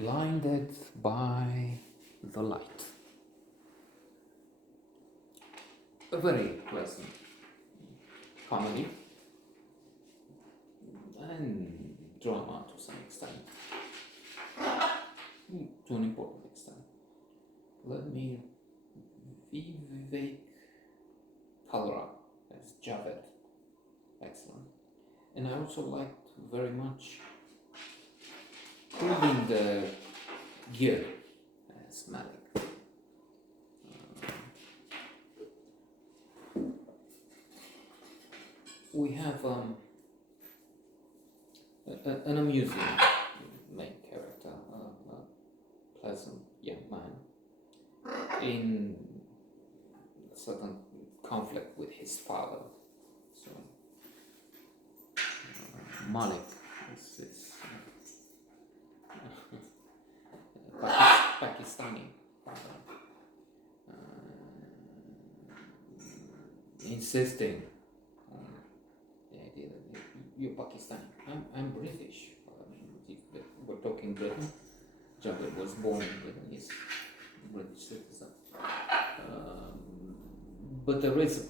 Blinded by the light. A very pleasant comedy and drama to some extent, to an important extent. Let me Vivek Kalra as Javed, excellent. And I also liked very much proving the gear as Malik. We have an amusing main character, a pleasant young man in a certain conflict with his father. So Malik is Pakistani father, insisting on the idea that you're Pakistani. I'm British. I mean, if we're talking Britain. Javed was born in Britain. He's a British citizen. But there is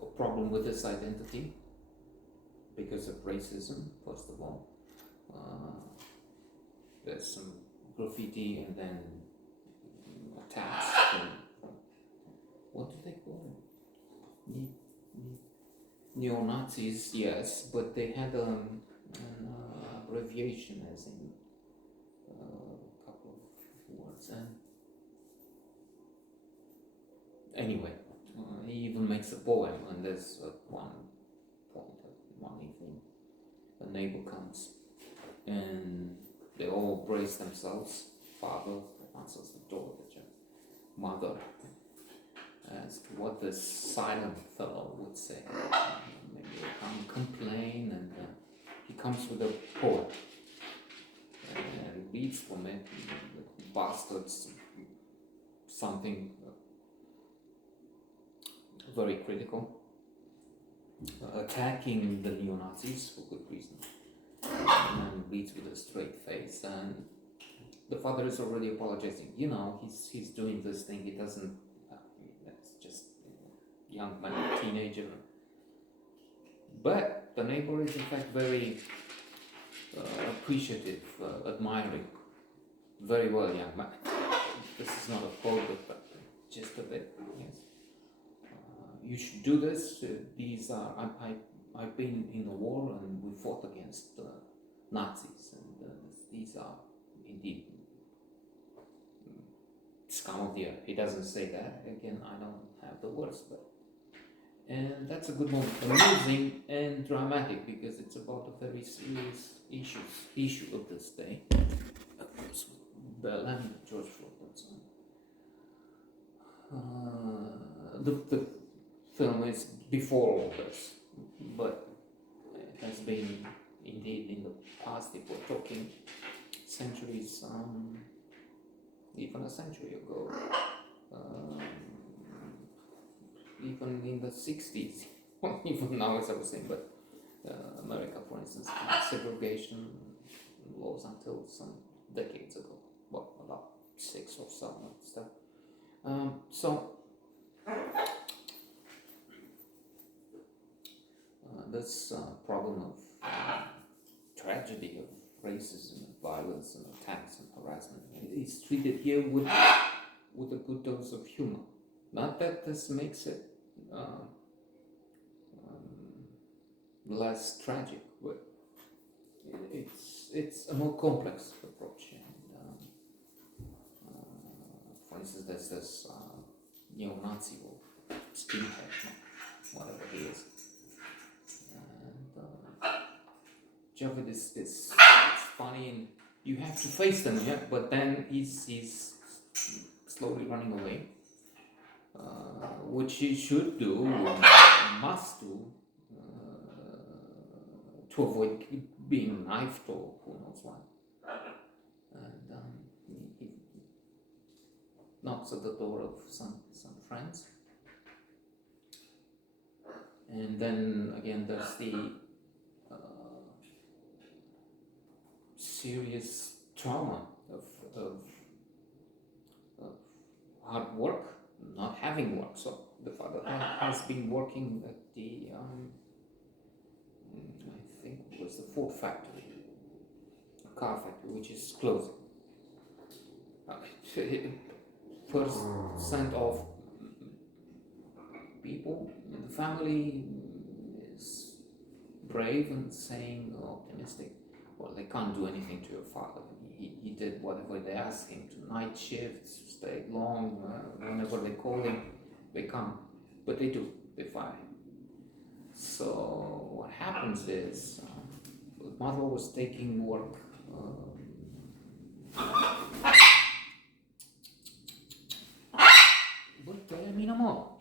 a problem with this identity because of racism, first of all. There's some graffiti and then attacks from, what do they call it? Neo-Nazis, yes, but they had an abbreviation as in a couple of words. And anyway, he even makes a poem, and there's one point at one evening, a neighbor comes and they all brace themselves. Father answers the door, the mother as to what this silent fellow would say. Maybe he'll come complain, and he comes with a poem and reads from it. The bastards, something very critical, attacking the neo-Nazis for good reason, and then reads with a straight face. And the father is already apologizing. You know, he's doing this thing. He doesn't. That's just young man, teenager. But the neighbor is in fact very appreciative, admiring. Very well, young man. This is not a quote, but just a bit. Yes. You should do this. These are I've been in a war and we fought against Nazis, and these are indeed scum of the earth. He doesn't say that. Again, I don't have the words, but and that's a good moment, amusing and dramatic because it's about a very serious issue of this day. Of course, Bell and George Floyd and so on. The film is before all this, but it has been indeed in the past. If we're talking centuries, even a century ago, even in the 60s, even now as I was saying, but America, for instance, had segregation laws until some decades ago, well, about 6 or 7 and stuff. So this problem of tragedy of racism and violence and attacks and harassment is treated here with a good dose of humor. Not that this makes it less tragic, but it's a more complex approach. And for instance, there's this neo-Nazi or skinhead, whatever he is. Javed is it's funny, and you have to face them, yeah. But then he's slowly running away, which he should do, must do, to avoid being knifed or who knows what. And he knocks at the door of some friends, and then again there's the serious trauma of hard work, not having work. So the father has been working at the, I think it was the Ford factory, a car factory, which is closing. First sent off people, the family is brave and saying, optimistic, well, they can't do anything to your father. He did whatever they asked him to, night shifts, stayed long, whenever they call him, they come. But they do, they fire him. So what happens is, the mother was taking work. Perché mi innamoro?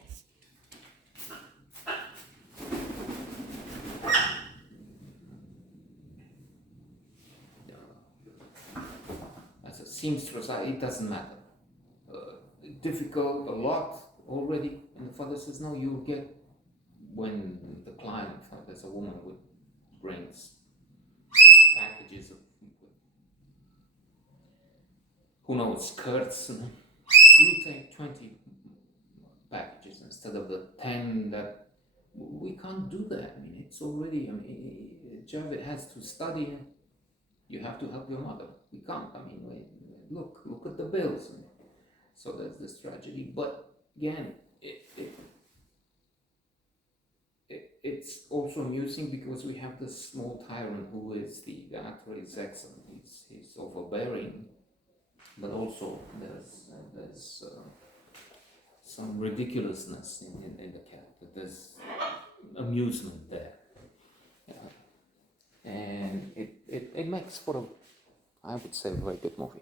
As a seamstress, it doesn't matter. Difficult, a lot already. And the father says, no, you'll get, when the client, there's a woman with brings packages of, who knows, skirts, and you take 20 packages instead of the 10 that, we can't do that. I mean, it's already, Javid has to study, you have to help your mother. We can't, look at the bills. So that's this tragedy. But again, it's also amusing because we have this small tyrant who is the actor is excellent. He's overbearing, but also there's some ridiculousness in the character. There's amusement there, and it makes for I would say, a very good movie.